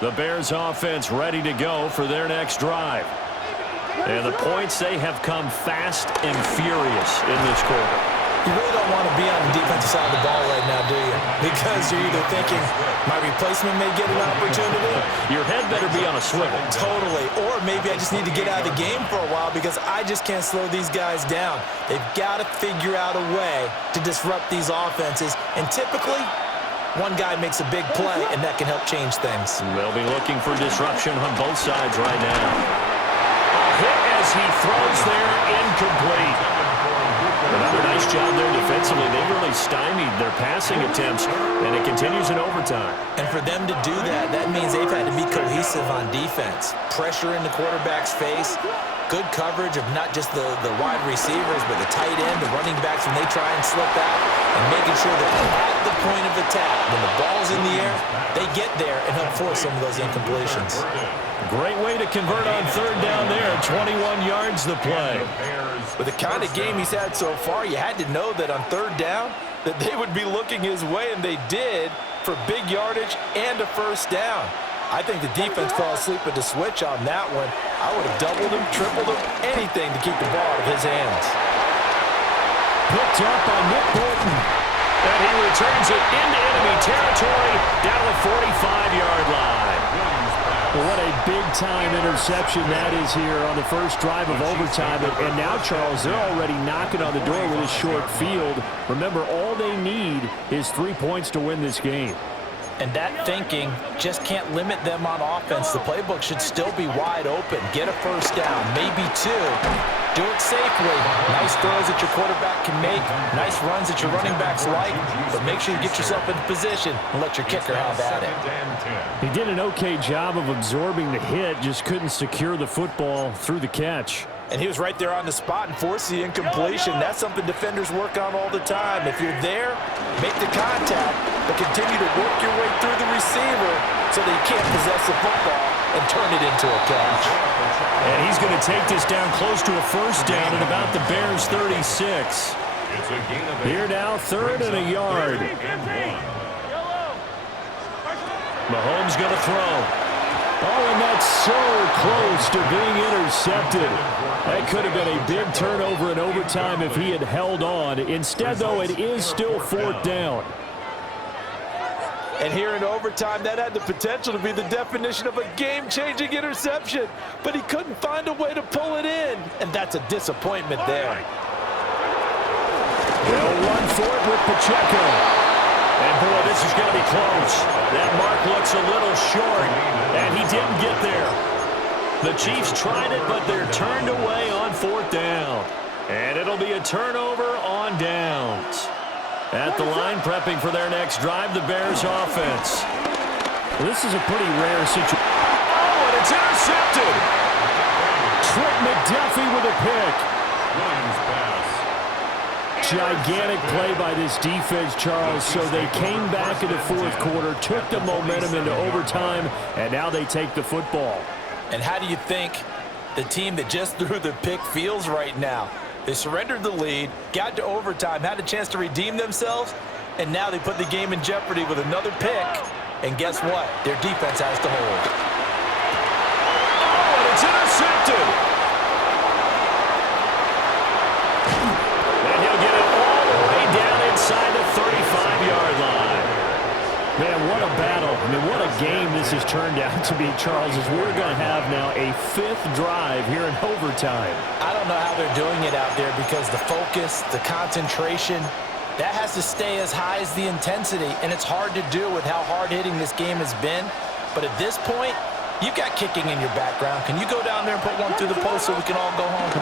The Bears offense ready to go for their next drive. And the points, they have come fast and furious in this quarter. You really don't want to be on the defensive side of the ball right now, do you? Because you're either thinking, my replacement may get an opportunity. Your head better be on a swivel. Totally. Or maybe I just need to get out of the game for a while because I just can't slow these guys down. They've got to figure out a way to disrupt these offenses. And typically, one guy makes a big play, and that can help change things. They'll be looking for disruption on both sides right now. A hit as he throws there, incomplete. Another nice job there defensively. They really stymied their passing attempts, and it continues in overtime. And for them to do that, that means they've had to be cohesive on defense. Pressure in the quarterback's face, good coverage of not just the wide receivers, but the tight end, the running backs when they try and slip out, and making sure that at the point of attack, when the ball's in the air, they get there and help force some of those incompletions. Great way to convert on third down there. 21 yards the play. With the kind of game he's had so far, you had to know that on third down that they would be looking his way, and they did, for big yardage and a first down. I think the defense fell asleep at the switch on that one. I would have doubled him, tripled him, anything to keep the ball out of his hands. Picked up by Nick Bolton. And he returns it into enemy territory down to the 45-yard line. Well, what a big-time interception that is here on the first drive of overtime. And now, Charles, they're already knocking on the door with a short field. Remember, all they need is 3 points to win this game. And that thinking just can't limit them on offense. The playbook should still be wide open. Get a first down, maybe two. Do it safely. Nice throws that your quarterback can make. Nice runs that your running backs like. But make sure you get yourself into position and let your kicker have at it. He did an okay job of absorbing the hit, just couldn't secure the football through the catch. And he was right there on the spot and forced the incompletion. That's something defenders work on all the time. If you're there, make the contact, but continue to work your way through the receiver so that you can't possess the football and turn it into a catch. And he's going to take this down close to a first down at about the Bears' 36. Here now, third and a yard. Mahomes going to throw. Oh, and that's so close to being intercepted. That could have been a big turnover in overtime if he had held on. Instead, though, it is still fourth down. And here in overtime, that had the potential to be the definition of a game-changing interception. But he couldn't find a way to pull it in. And that's a disappointment there. They'll run for it with Pacheco. And, boy, this is going to be close. That mark looks a little short, and he didn't get there. The Chiefs tried it, but they're turned away on fourth down. And it'll be a turnover on downs. At the line, prepping for their next drive, the Bears offense. Well, this is a pretty rare situation. Oh, and it's intercepted. Trent McDuffie with a pick. Gigantic play by this defense, Charles. So they came back in the fourth quarter, took the momentum into overtime, and now they take the football. And how do you think the team that just threw the pick feels right now? They surrendered the lead, got to overtime, had a chance to redeem themselves, and now they put the game in jeopardy with another pick. And guess what? Their defense has to hold. Oh, and it's intercepted. Inside the 35-yard line. Man, what a battle. I mean, what a game this has turned out to be, Charles, as we're going to have now a fifth drive here in overtime. I don't know how they're doing it out there because the focus, the concentration, that has to stay as high as the intensity, and it's hard to do with how hard-hitting this game has been. But at this point, you've got kicking in your background. Can you go down there and put one through the post so we can all go home?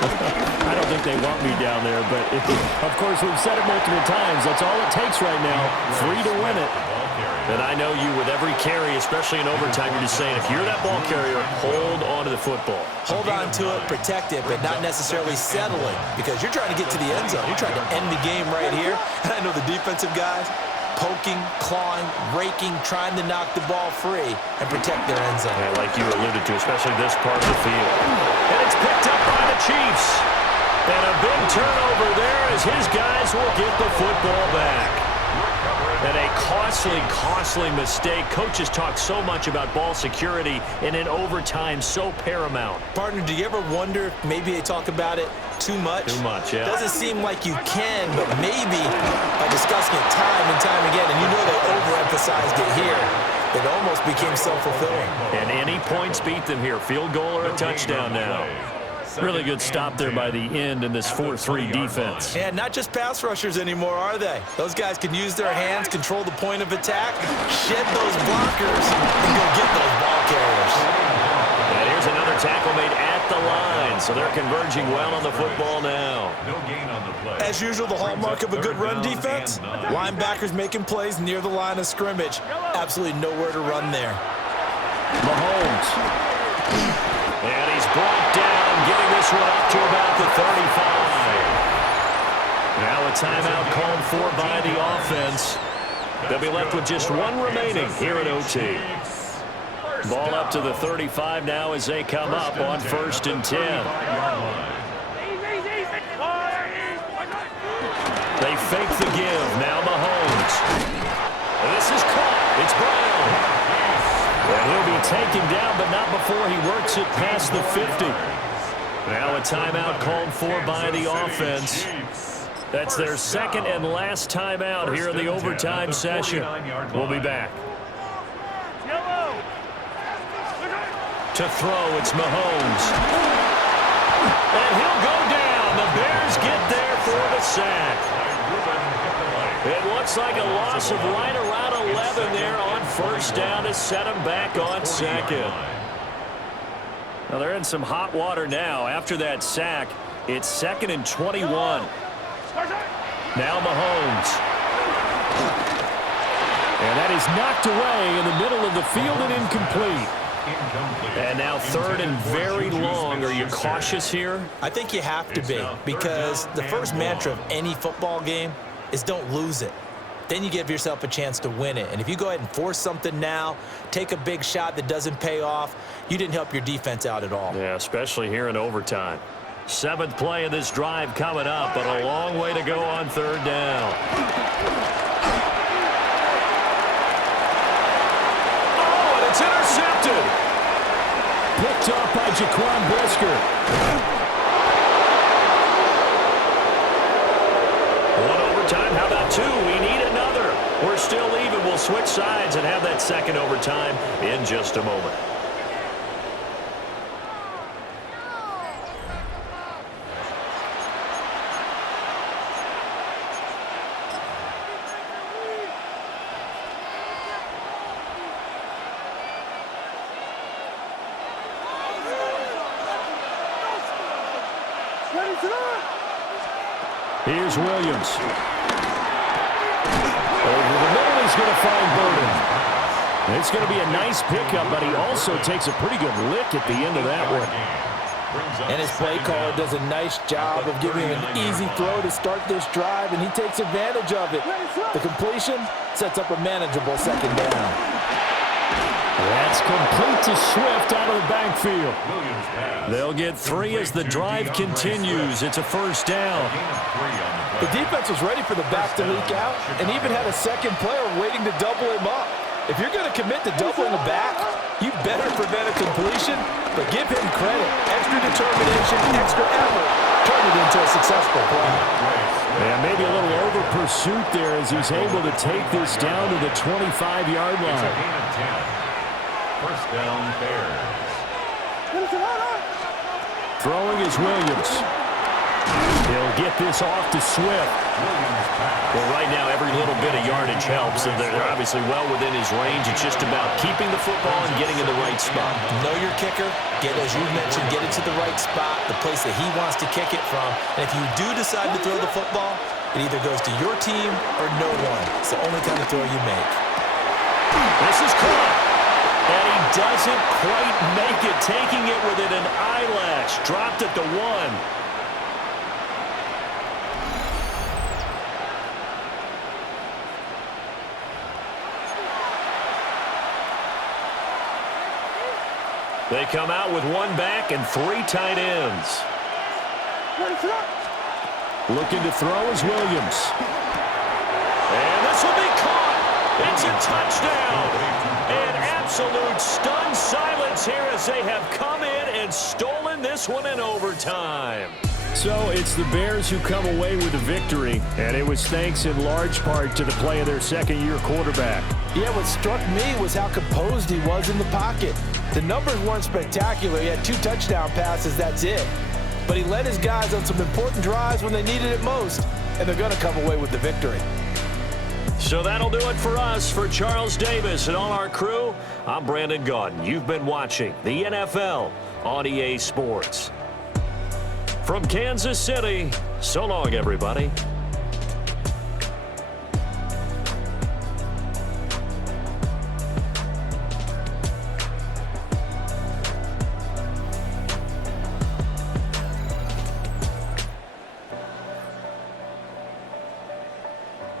I don't think they want me down there, but of course we've said it multiple times. That's all it takes right now, 3 to win it. And I know you with every carry, especially in overtime, you're just saying, if you're that ball carrier, hold on to the football. Hold on to it, protect it, but not necessarily settling because you're trying to get to the end zone. You're trying to end the game right here. And I know the defensive guys, poking, clawing, raking, trying to knock the ball free and protect their end zone. Yeah, like you alluded to, especially this part of the field. And it's picked up by the Chiefs. And a big turnover there as his guys will get the football back. And a costly mistake. Coaches talk so much about ball security, and in overtime, so paramount. Partner, do you ever wonder if maybe they talk about it too much? Too much, yeah. Doesn't seem like you can, but maybe by discussing it time and time again, and you know they overemphasized it here, it almost became self-fulfilling. And any points beat them here. Field goal or a touchdown now. Really good stop there by the end in this 4-3 defense. And not just pass rushers anymore, are they? Those guys can use their hands, control the point of attack, shed those blockers, and go get those ball carriers. And here's another tackle made at the line, so they're converging well on the football now. No gain on the play. As usual, the hallmark of a good run defense, linebackers making plays near the line of scrimmage. Absolutely nowhere to run there. Mahomes. And he's brought down, getting this one up to about the 35. Now a timeout called for by the offense. They'll be left with just one remaining here at OT. Ball up to the 35 now as they come up on 1st and 10. They fake the give. Now Mahomes. This is caught. It's Brown. And he'll be taken down, but not before he works it past the 50. Now a timeout called for by the offense. That's their second and last timeout here in the overtime session. We'll be back. To throw, it's Mahomes. And he'll go down. The Bears get there for the sack. It looks like a loss of right around 11 there on 1st down to set him back on 2nd. Now they're in some hot water now. After that sack, it's 2nd and 21. Now Mahomes. And that is knocked away in the middle of the field and incomplete. And now 3rd and very long. Are you cautious here? I think you have to be, because the first mantra of any football game is don't lose it. Then you give yourself a chance to win it. And if you go ahead and force something now, take a big shot that doesn't pay off, you didn't help your defense out at all. Yeah, especially here in overtime. 7th play of this drive coming up, but a long way to go on 3rd down. Oh, and it's intercepted. Picked off by Jaquan Brisker. How about 2? We need another. We're still even. We'll switch sides and have that second overtime in just a moment. Here's Williams. Over the middle, he's going to find Burden. It's going to be a nice pickup, but he also takes a pretty good lick at the end of that one. And his play caller does a nice job of giving him an easy throw to start this drive, and he takes advantage of it. The completion sets up a manageable 2nd down. That's complete to Swift out of the backfield. They'll get 3 as the drive continues. It's a 1st down. The defense was ready for the back to leak out and even had a second player waiting to double him up. If you're going to commit to doubling the back, you better prevent a completion, but give him credit. Extra determination, extra effort, turn it into a successful play. And maybe a little over pursuit there as he's able to take this down to the 25-yard line. 1st down, Bears. Throwing is Williams. He'll get this off to Swift. Well, right now, every little bit of yardage helps, and they're obviously well within his range. It's just about keeping the football and getting in the right spot. Know your kicker. Get, as you mentioned, get it to the right spot, the place that he wants to kick it from. And if you do decide to throw the football, it either goes to your team or no one. It's the only kind of throw you make. This is caught. And he doesn't quite make it, taking it within an eyelash. Dropped at the 1. They come out with 1 back and 3 tight ends. Looking to throw is Williams. And this will be caught. It's a touchdown. An absolute stunned silence here as they have come in and stolen this one in overtime. So it's the Bears who come away with the victory, and it was thanks in large part to the play of their second-year quarterback. Yeah, what struck me was how composed he was in the pocket. The numbers weren't spectacular. He had 2 touchdown passes, that's it. But he led his guys on some important drives when they needed it most, and they're going to come away with the victory. So that'll do it for us. For Charles Davis and all our crew, I'm Brandon Gaudin. You've been watching the NFL on EA Sports. From Kansas City, so long, everybody.